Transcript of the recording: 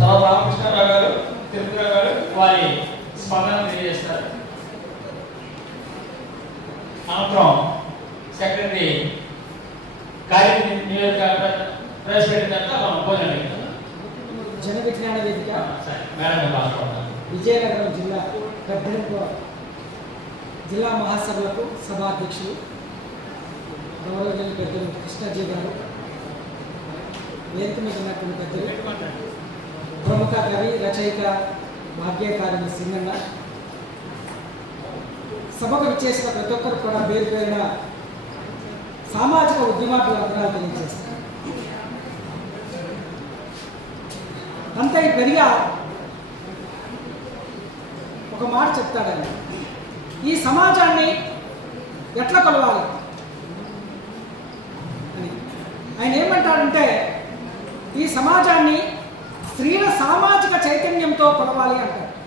తర్వాత రామకృష్ణారావు గారు తిరుపతిరావు గారు వారి స్పందన తెలియజేస్తారు. అనంతరం సెక్రటరీ కార్య నియోజక ప్రవేశపెట్టిన భోజనం. జన విజ్ఞాన వేదిక. విజయనగరం జిల్లా పద్దెనిమిదవ జిల్లా మహాసభలకు సభాధ్యక్షులు గౌరవనీయులు పెద్దలు కృష్ణజీ గారు వేదిక మీద ఉన్నటువంటి పెద్దలు ప్రముఖ కవి రచయిత భాగ్యకారిణి సింగన్న. సభకు విచ్చేసిన ప్రతి ఒక్కరు కూడా పేరు పేరిన సామాజిక ఉద్యమాభివందనాలు తెలియజేస్తారు. అంతే పెరిగా ఒక మాట చెప్తాడని ఈ సమాజాన్ని ఎట్లా కొలవాలి? అని. ఆయన ఏమంటాడంటే ఈ సమాజాన్ని స్త్రీల సామాజిక చైతన్యంతో కొలవాలి అంటారు.